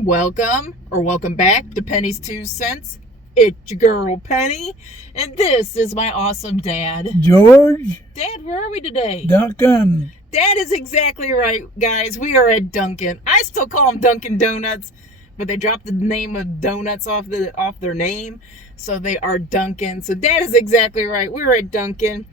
and welcome back to Penny's 2 Cents. It's your girl Penny, and this is my awesome dad. George? Dad, where are we today? Dunkin. Dad is exactly right, guys. We are at Dunkin. I still call them Dunkin' Donuts, but they dropped the name of donuts off their name, so they are Dunkin. So Dad is exactly right. We're at Dunkin.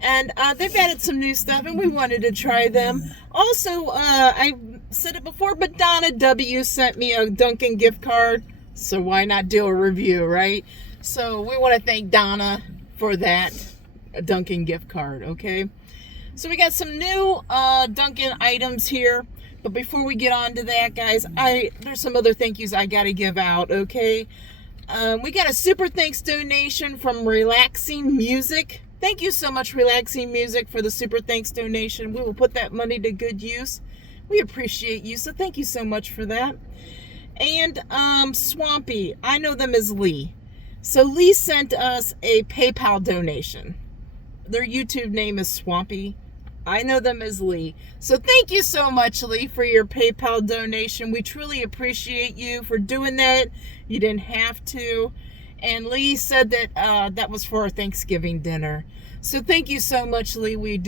And they've added some new stuff, and we wanted to try them. Also, I said it before, but Donna W. sent me a Dunkin' gift card, so why not do a review, right? So we want to thank Donna for that Dunkin' gift card, okay? So we got some new Dunkin' items here, but before we get on to that, guys, there's some other thank yous I got to give out, okay? We got a super thanks donation from Relaxing Music. Thank you so much, Relaxing Music, for the super thanks donation. We will put that money to good use. We appreciate you, so thank you so much for that. And Swampy, I know them as Lee. So Lee sent us a PayPal donation. Their YouTube name is Swampy. I know them as Lee. So thank you so much, Lee, for your PayPal donation. We truly appreciate you for doing that. You didn't have to. And Lee said that that was for our Thanksgiving dinner. So thank you so much, Lee. We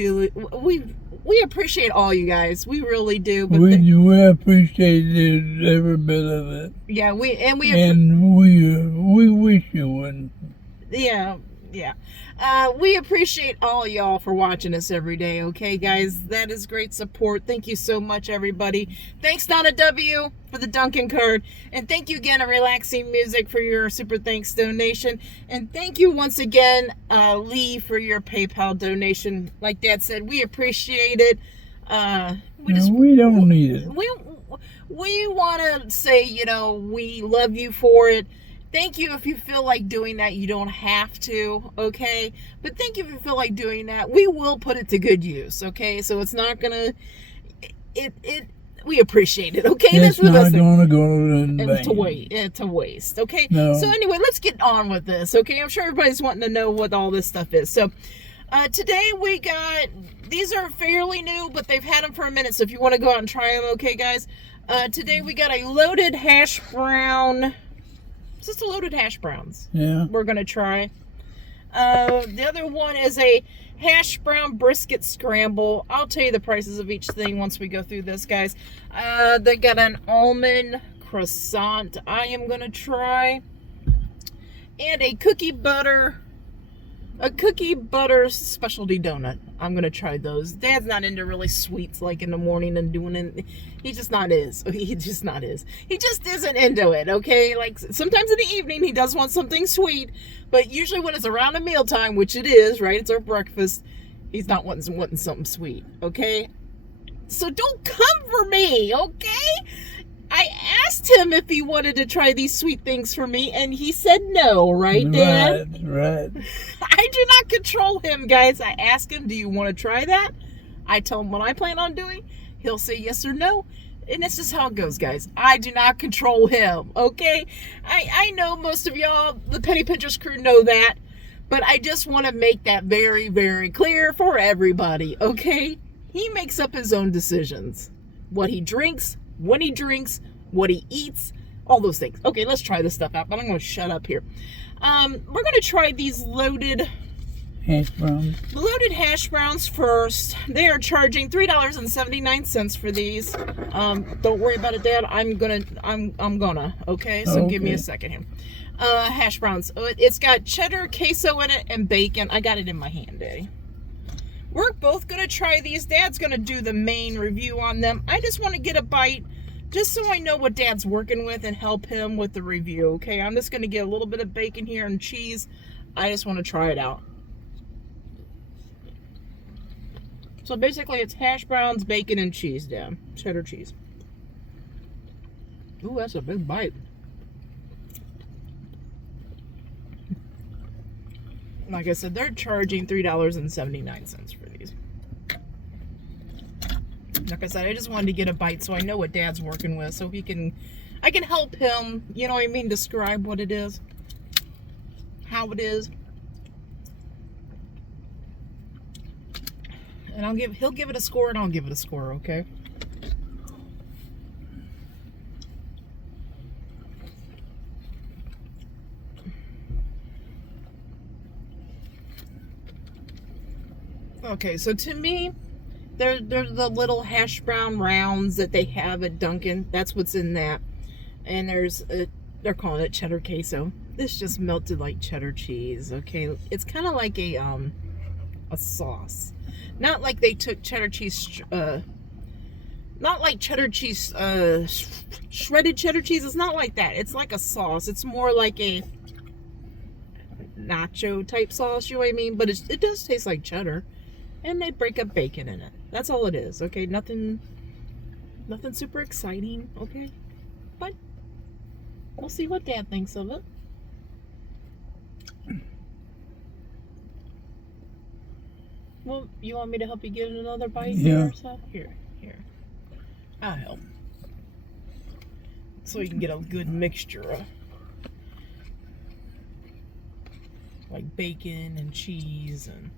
appreciate all you guys. We really do. But we appreciate every bit of it. Yeah, we wish you wouldn't. Yeah. We appreciate all y'all for watching us every day, okay, guys? That is great support. Thank you so much, everybody. Thanks, Donna W., for the Dunkin' card. And thank you again to Relaxing Music for your super thanks donation. And thank you once again, Lee, for your PayPal donation. Like Dad said, we appreciate it. We don't need it. We want to say, we love you for it. Thank you if you feel like doing that. You don't have to, okay? But thank you if you feel like doing that. We will put it to good use, okay? So it's not gonna. We appreciate it, okay? It's not gonna go in vain. To waste, okay? No. So anyway, let's get on with this, okay? I'm sure everybody's wanting to know what all this stuff is. So today we got, these are fairly new, but they've had them for a minute. So if you want to go out and try them, okay, guys? Today we got a loaded hash brown. It's just a loaded Hashbrowns. Yeah. We're going to try. The other one is a Hashbrown Brisket Scramble. I'll tell you the prices of each thing once we go through this, guys. They got an Almond Croissant I am going to try. And a cookie butter specialty donut. I'm going to try those. Dad's not into really sweets like in the morning and doing it. He just isn't into it, okay? Like sometimes in the evening he does want something sweet, but usually when it's around a mealtime, which it is, right? It's our breakfast. He's not wanting something sweet, okay? So don't come for me, okay? I asked him if he wanted to try these sweet things for me, and he said no, right, Dad? Right. I do not control him, guys. I ask him, do you want to try that? I tell him what I plan on doing. He'll say yes or no, and this is how it goes, guys. I do not control him, okay? I know most of y'all, the Penny Pinterest crew, know that, but I just want to make that very, very clear for everybody, okay? He makes up his own decisions. What he drinks, when he drinks, what he eats, all those things. Okay, let's try this stuff out, but I'm going to shut up here. We're going to try these loaded Hashbrowns first. They are charging $3.79 for these. Don't worry about it, Dad. I'm gonna. Okay, so okay. Give me a second here. Hashbrowns. It's got cheddar, queso in it, and bacon. I got it in my hand, Daddy. We're both going to try these. Dad's going to do the main review on them. I just want to get a bite just so I know what Dad's working with and help him with the review, okay? I'm just going to get a little bit of bacon here and cheese. I just want to try it out. So basically it's hash browns, bacon, and cheese, Dad. Cheddar cheese. Ooh, that's a big bite. Like I said, they're charging $3.79 for these. Like I said, I just wanted to get a bite so I know what Dad's working with, so I can help him, you know what I mean, describe what it is, how it is. And he'll give it a score and I'll give it a score, okay? Okay, so to me, they're the little hash brown rounds that they have at Dunkin'. That's what's in that. And they're calling it cheddar queso. This just melted like cheddar cheese. Okay, it's kind of like a sauce, not like they took cheddar cheese. Not like cheddar cheese, shredded cheddar cheese. It's not like that. It's like a sauce. It's more like a nacho type sauce. You know what I mean? But it does taste like cheddar, and they break up bacon in it. That's all it is. Okay, nothing super exciting. Okay, but we'll see what Dad thinks of it. Well, you want me to help you get another bite here or so? Here. I'll help. So you can get a good mixture of like bacon and cheese and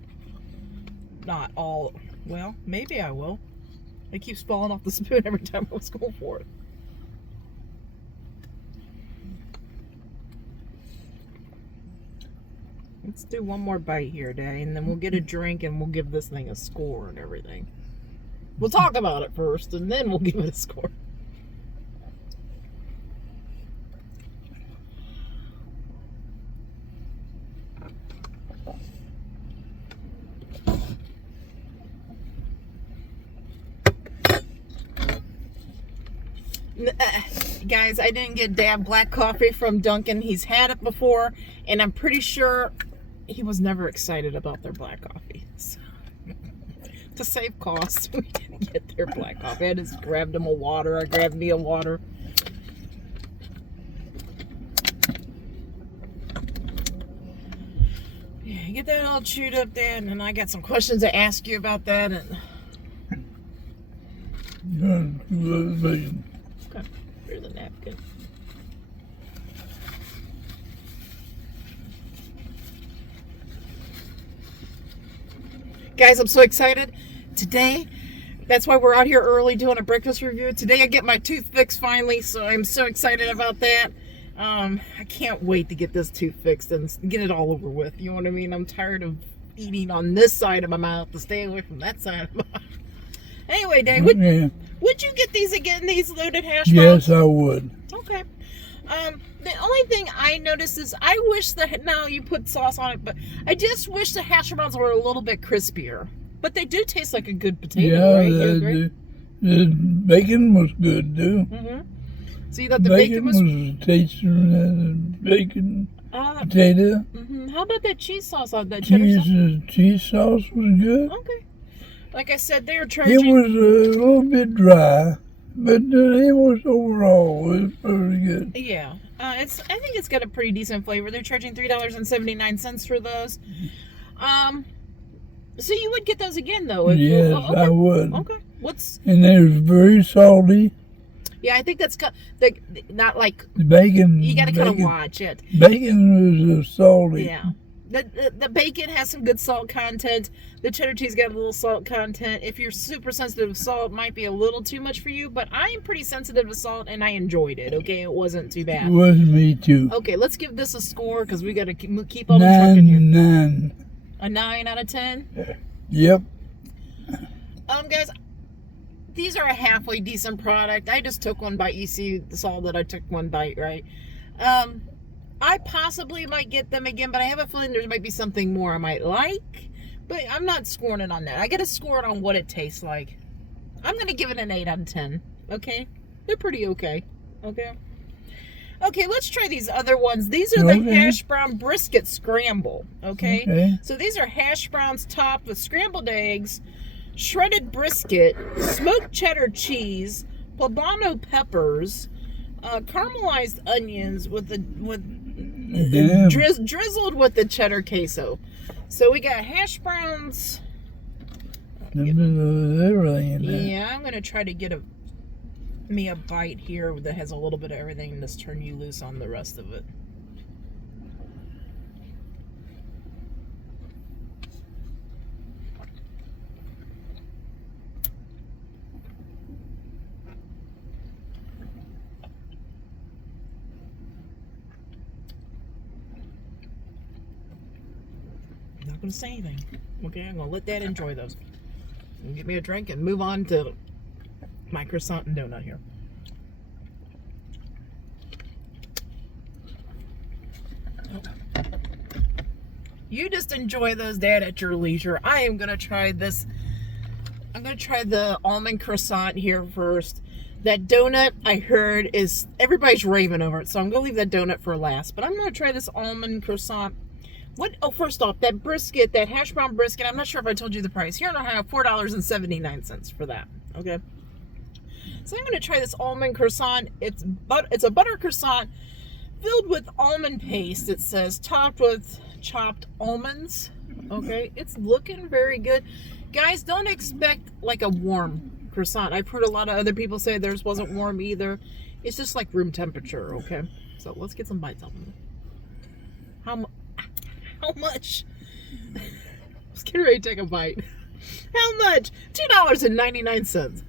not all. Well, maybe I will. It keeps falling off the spoon every time I was going for it. Let's do one more bite here, Daddy, and then we'll get a drink and we'll give this thing a score and everything. We'll talk about it first, and then we'll give it a score. Guys, I didn't get Dad black coffee from Dunkin'. He's had it before, and I'm pretty sure he was never excited about their black coffee. So, to save costs, we didn't get their black coffee. I just grabbed him a water. I grabbed me a water. Yeah, get that all chewed up, Dad, and I got some questions to ask you about that. And okay, here's a napkin. Guys, I'm so excited. Today, that's why we're out here early doing a breakfast review. Today I get my tooth fixed finally, so I'm so excited about that. I can't wait to get this tooth fixed and get it all over with. You know what I mean? I'm tired of eating on this side of my mouth to stay away from that side of my mouth. Anyway, Dave, would you get these again, these loaded hash browns? Yes, I would. Okay. The only thing I noticed is I wish that, now you put sauce on it, but I just wish the hash browns were a little bit crispier. But they do taste like a good potato, right? The bacon was good, too. Mm-hmm. So you thought the bacon was tasty, bacon, potato. Mm-hmm. How about that cheese sauce on that cheddar sauce? Cheese sauce was good. Okay. Like I said, they were charging. It was a little bit dry, but it was overall it was pretty good. Yeah, I think it's got a pretty decent flavor. They're charging $3.79 for those. So you would get those again, though? Yes, okay. I would. Okay. And they're very salty. Yeah, I think that's not like the bacon. You got to kind of watch it. Bacon was salty. Yeah. The bacon has some good salt content. The cheddar cheese got a little salt content. If you're super sensitive to salt, it might be a little too much for you, but I am pretty sensitive to salt, and I enjoyed it, okay? It wasn't too bad. It wasn't me, too. Okay, let's give this a score, because we got to keep all the trucking here. 9. A 9 out of 10? Yep. Guys, these are a halfway decent product. I just took one bite. You see, saw that I took one bite, right? I possibly might get them again, but I have a feeling there might be something more I might like. But I'm not scoring it on that. I got to score it on what it tastes like. I'm going to give it an 8 out of 10. Okay? They're pretty okay. Okay? Okay, let's try these other ones. These are the Hashbrown Brisket Scramble. Okay? So these are hash browns topped with scrambled eggs, shredded brisket, smoked cheddar cheese, poblano peppers, caramelized onions drizzled with the cheddar queso. So we got hash browns. Everything in there. Yeah, I'm gonna try to get me a bite here that has a little bit of everything and just turn you loose on the rest of it. not going to say anything. Okay, I'm going to let Dad enjoy those. And get me a drink and move on to my croissant and donut here. You just enjoy those, Dad, at your leisure. I am going to try this. I'm going to try the almond croissant here first. That donut, I heard, is everybody's raving over it, so I'm going to leave that donut for last. But I'm going to try this almond croissant. What? Oh, first off, that brisket, that hash brown brisket, I'm not sure if I told you the price. Here in Ohio, $4.79 for that. Okay? So I'm going to try this almond croissant. It's a butter croissant filled with almond paste. It says topped with chopped almonds. Okay? It's looking very good. Guys, don't expect like a warm croissant. I've heard a lot of other people say theirs wasn't warm either. It's just like room temperature, okay? So let's get some bites of them. How much? I was getting ready to take a bite. How much? $2.99.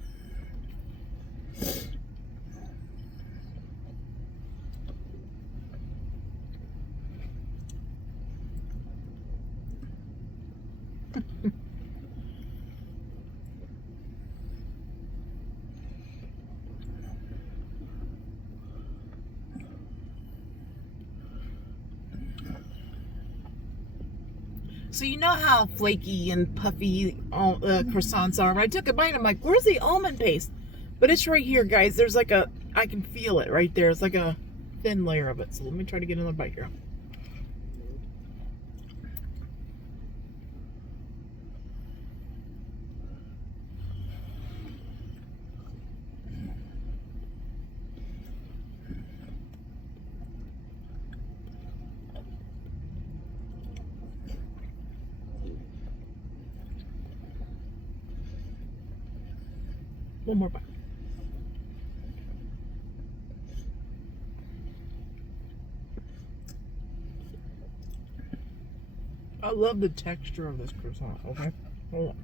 So you know how flaky and puffy croissants are. When I took a bite, I'm like, where's the almond paste? But it's right here, guys. There's like I can feel it right there. It's like a thin layer of it. So let me try to get another bite here. One more bite. I love the texture of this croissant, okay? Hold on.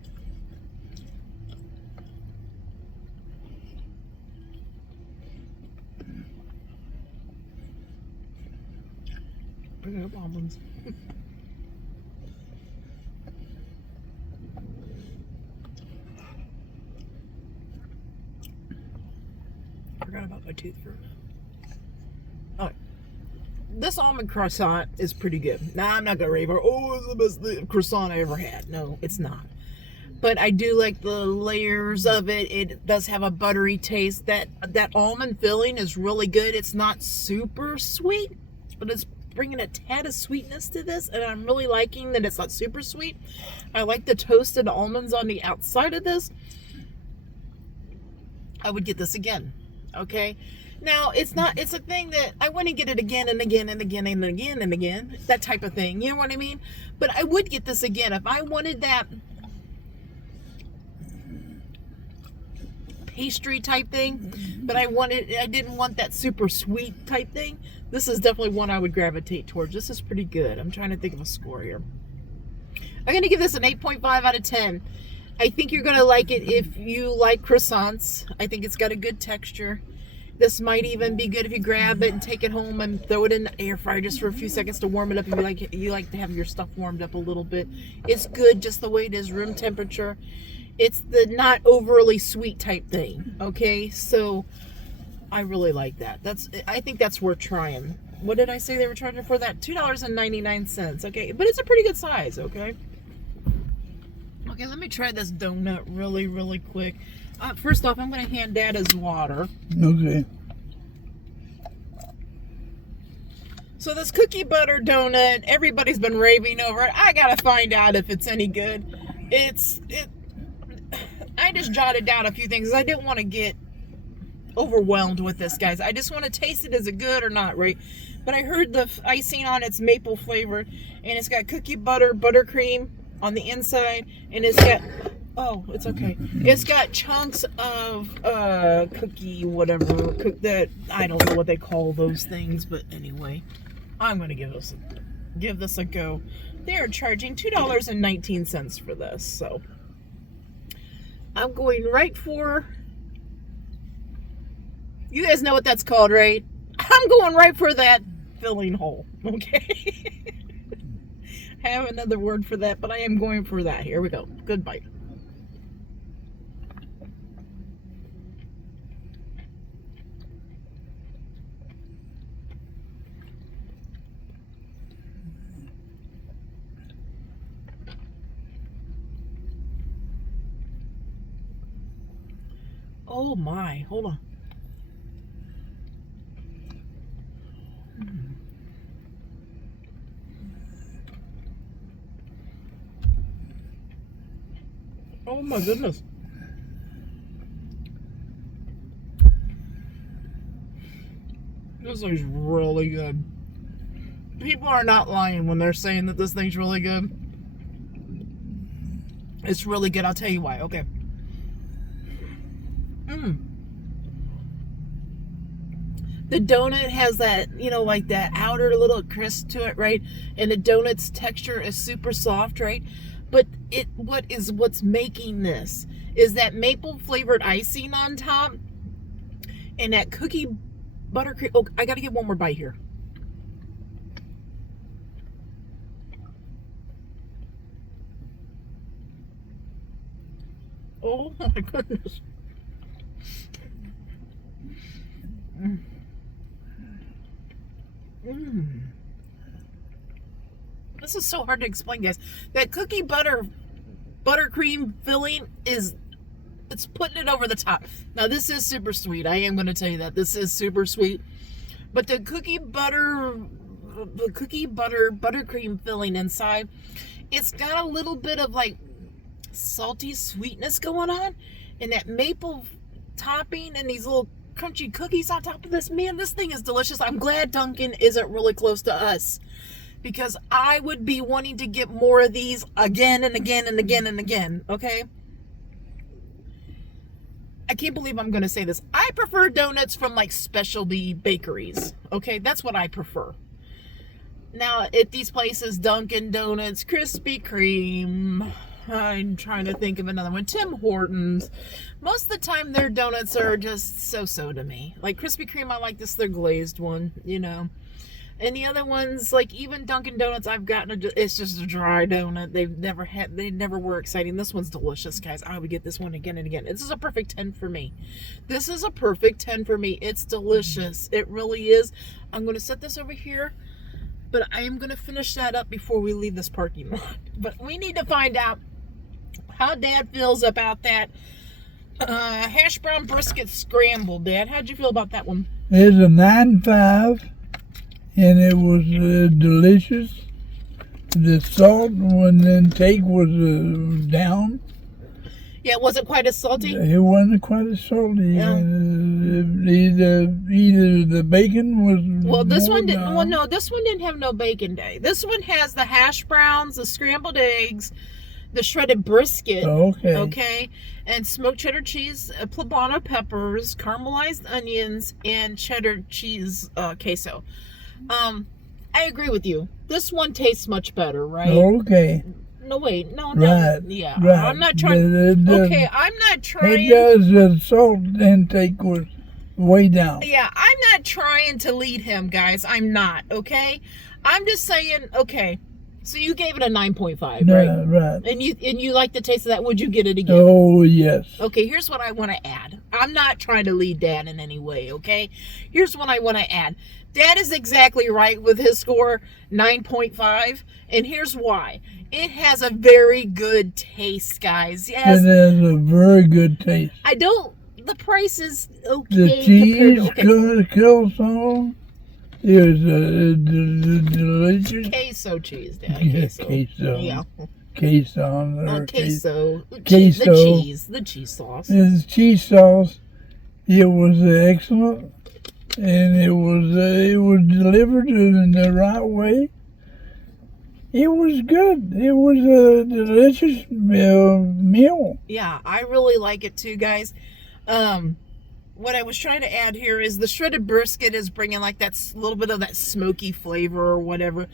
Look at the almonds. Forgot about my tooth for a minute. All right. This almond croissant is pretty good. Now, I'm not going to rave or, oh, it's the best croissant I ever had. No, it's not. But I do like the layers of it. It does have a buttery taste. That almond filling is really good. It's not super sweet, but it's bringing a tad of sweetness to this, and I'm really liking that it's not super sweet. I like the toasted almonds on the outside of this. I would get this again. Okay, now it's a thing that I want to get it again and again and again and again and again, that type of thing, you know what I mean? But I would get this again if I wanted that pastry type thing, but I didn't want that super sweet type thing. This is definitely one I would gravitate towards. This is pretty good. I'm trying to think of a score here. I'm going to give this an 8.5 out of 10. I think you're going to like it if you like croissants. I think it's got a good texture. This might even be good if you grab it and take it home and throw it in the air fryer just for a few seconds to warm it up. If you like to have your stuff warmed up a little bit. It's good just the way it is, room temperature. It's the not overly sweet type thing. Okay, so I really like that. I think that's worth trying. What did I say they were charging for that? $2.99. Okay, but it's a pretty good size. Okay. Okay, let me try this donut really, really quick. First off, I'm going to hand Dad his water. Okay. So this cookie butter donut, everybody's been raving over it. I got to find out if it's any good. I just jotted down a few things. I didn't want to get overwhelmed with this, guys. I just want to taste it. Is it good or not, right? But I heard the icing on it's maple flavored, and it's got cookie butter, buttercream on the inside, and it's got, oh, it's okay. It's got chunks of cookie, whatever, that, I don't know what they call those things, but anyway, I'm going to give this a go. They are charging $2.19 for this, so I'm going right for, you guys know what that's called, right? I'm going right for that filling hole, okay? have another word for that, but I am going for that. Here we go. Good bite. Oh my, hold on. Oh my goodness. This is really good. People are not lying when they're saying that this thing's really good. It's really good. I'll tell you why. Okay. The donut has that, you know, like that outer little crisp to it, right? And the donut's texture is super soft, right? But what's making this is that maple flavored icing on top and that cookie buttercream. Oh, I gotta get one more bite here. Oh my goodness. This is so hard to explain, guys. That cookie buttercream filling it's putting it over the top. Now this is super sweet. I am going to tell you that this is super sweet. But the buttercream filling inside, it's got a little bit of like salty sweetness going on, and that maple topping and these little crunchy cookies on top of this. Man, this thing is delicious. I'm glad Dunkin isn't really close to us, because I would be wanting to get more of these again and again and again and again, okay? I can't believe I'm going to say this. I prefer donuts from like specialty bakeries, okay? That's what I prefer. Now, at these places, Dunkin' Donuts, Krispy Kreme, I'm trying to think of another one, Tim Hortons. Most of the time, their donuts are just so-so to me. Like Krispy Kreme, I like their glazed one, you know. And the other ones, like even Dunkin' Donuts, I've gotten it's just a dry donut. They never were exciting. This one's delicious, guys. I would get this one again and again. This is a perfect 10 for me. This is a perfect 10 for me. It's delicious. It really is. I'm going to set this over here, but I am going to finish that up before we leave this parking lot. But we need to find out how Dad feels about that Hashbrown Brisket Scramble. Dad, how'd you feel about that one? It's a 9.5. And it was delicious. The salt when the intake was down. Yeah, it wasn't quite as salty. It wasn't quite as salty. Yeah. Either the bacon was. Well, this one didn't. Well, no, this one didn't have no bacon day. This one has the hash browns, the scrambled eggs, the shredded brisket. Okay. And smoked cheddar cheese, poblano peppers, caramelized onions, and cheddar cheese queso. I agree with you. This one tastes much better, right? Okay. No, wait. No. Right. Yeah. Right. I'm not trying. Okay, I'm not trying. It does. The salt intake was way down. Yeah, I'm not trying to lead him, guys. I'm not, okay? I'm just saying, okay. So you gave it a 9.5, right? Right. And you like the taste of that. Would you get it again? Oh, yes. Okay, here's what I want to add. I'm not trying to lead Dad in any way, okay? Here's what I want to add. Dad is exactly right with his score, 9.5. And here's why. It has a very good taste, guys. Yes. It has a very good taste. The price is okay. The cheese kills all. It was delicious. Queso cheese, Dad. Queso. Yeah. Queso. Queso. Queso. The cheese sauce. The cheese sauce. It was excellent, and it was delivered in the right way. It was good. It was a delicious meal. Yeah, I really like it too, guys. What I was trying to add here is the shredded brisket is bringing like that little bit of that smoky flavor or whatever.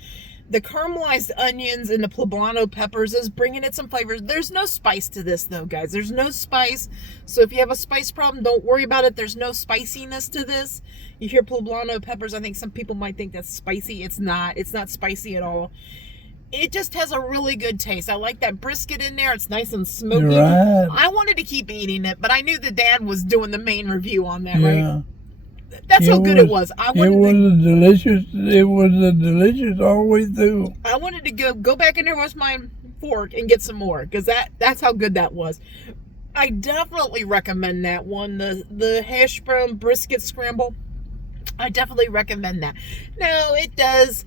The caramelized onions and the poblano peppers is bringing it some flavors. There's no spice to this though, guys. There's no spice. So if you have a spice problem, don't worry about it. There's no spiciness to this. You hear poblano peppers, I think some people might think that's spicy. It's not. It's not spicy at all. it just has a really good taste. I like that brisket in there. It's nice and smoky. Right. I wanted to keep eating it, but I knew that Dad was doing the main review on that, Yeah. right? That's how good it was. It was a delicious all the way through. I wanted to go back in there with my fork and get some more, because that's how good that was. I definitely recommend that one, the Hashbrown brisket scramble. I definitely recommend that. Now, it does...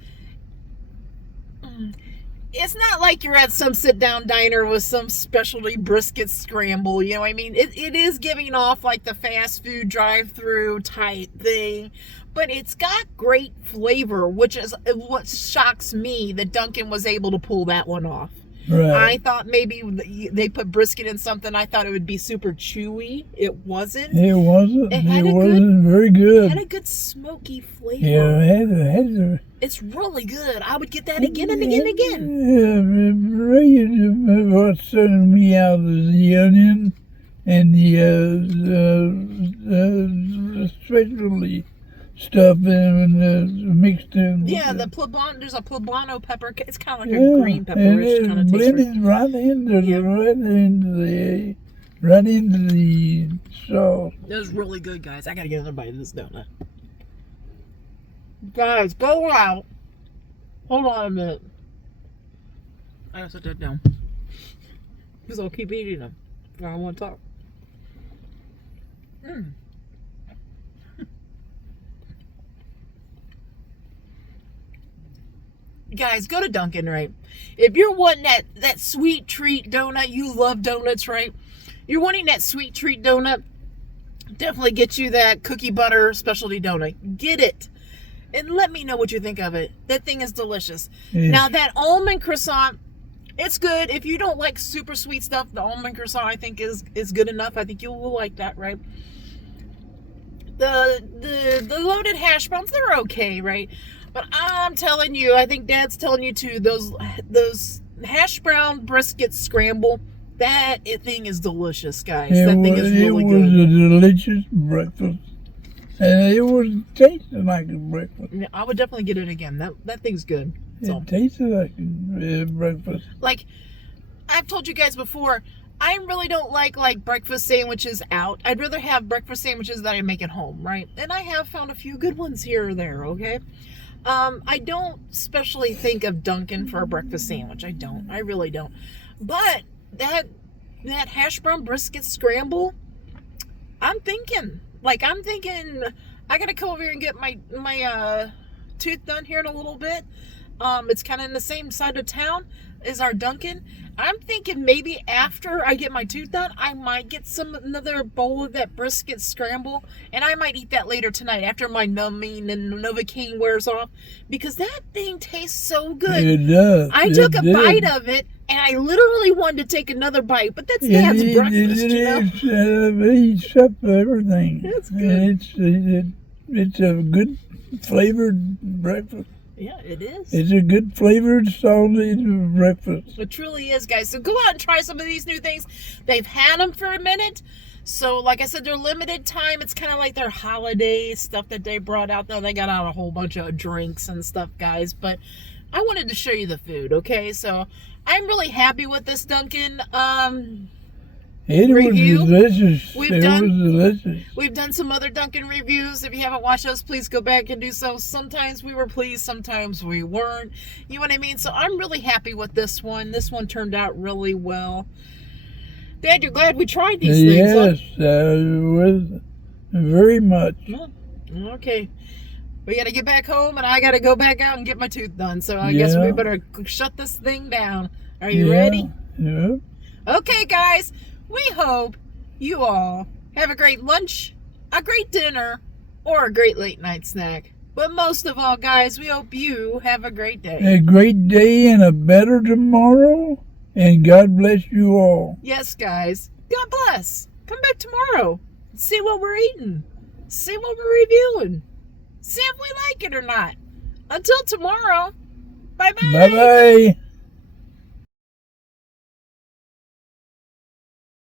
It's not like you're at some sit-down diner with some specialty brisket scramble, you know what I mean? It is giving off like the fast food drive-through type thing, but it's got great flavor, which is what shocks me that Dunkin was able to pull that one off. Right. I thought maybe they put brisket in something. I thought it would be super chewy. It wasn't. It wasn't. It wasn't very good. It had a good smoky flavor. Yeah, it had It's really good. I would get that again and again and again. Yeah, what's turning me out is the onion and the especially stuff and mixed in. Yeah, there's a poblano pepper. It's kind of like a green pepperish kind of taste. Blended right into the sauce. It was really good, guys. I gotta get another bite of this donut. Guys, go out. Hold on a minute. I gotta set that down, because I'll keep eating them. I don't want to talk. Guys, go to Dunkin', right? If you're wanting that sweet treat donut, you love donuts, right? You're wanting that sweet treat donut, definitely get you that cookie butter specialty donut. Get it. And let me know what you think of it. That thing is delicious. Yeah. Now, that almond croissant, it's good. If you don't like super sweet stuff, the almond croissant, I think, is good enough. I think you will like that, right? The loaded hash browns, they're okay, right? But I'm telling you, I think Dad's telling you too, those hash brown brisket scramble, that thing is delicious, guys. That thing is really good. It was a delicious breakfast. And it was tasting like a breakfast. I would definitely get it again. That thing's good. So. It tasted like a breakfast. Like, I've told you guys before, I really don't like breakfast sandwiches out. I'd rather have breakfast sandwiches that I make at home, right? And I have found a few good ones here or there, okay? I don't especially think of Dunkin' for a breakfast sandwich. I don't. I really don't. But that hash brown brisket scramble, I'm thinking I gotta come over here and get my tooth done here in a little bit. It's kind of in the same side of town as our Dunkin'. I'm thinking maybe after I get my tooth done, I might get another bowl of that brisket scramble, and I might eat that later tonight after my numbing and Novocaine wears off, because that thing tastes so good. It does. I took a bite of it, and I literally wanted to take another bite, but that's Dad's breakfast, you know? It eats up everything. That's good. It's a good flavored breakfast. Yeah, it is. It's a good flavored, salty breakfast. It truly is, guys. So go out and try some of these new things. They've had them for a minute. So, like I said, they're limited time. It's kind of like their holiday stuff that they brought out. Now, they got out a whole bunch of drinks and stuff, guys. But I wanted to show you the food, okay? So, I'm really happy with this Dunkin' review. Was delicious. Was delicious. We've done some other Dunkin' reviews. If you haven't watched those, please go back and do so. Sometimes we were pleased, sometimes we weren't. You know what I mean? So I'm really happy with this one. This one turned out really well. Dad, you're glad we tried these things, huh? Yes, very much. Okay. We got to get back home, and I got to go back out and get my tooth done. So I guess we better shut this thing down. Are you ready? Yeah. Okay, guys. We hope you all have a great lunch, a great dinner, or a great late night snack. But most of all, guys, we hope you have a great day. A great day and a better tomorrow. And God bless you all. Yes, guys. God bless. Come back tomorrow. See what we're eating. See what we're reviewing. See if we like it or not. Until tomorrow. Bye-bye. Bye-bye.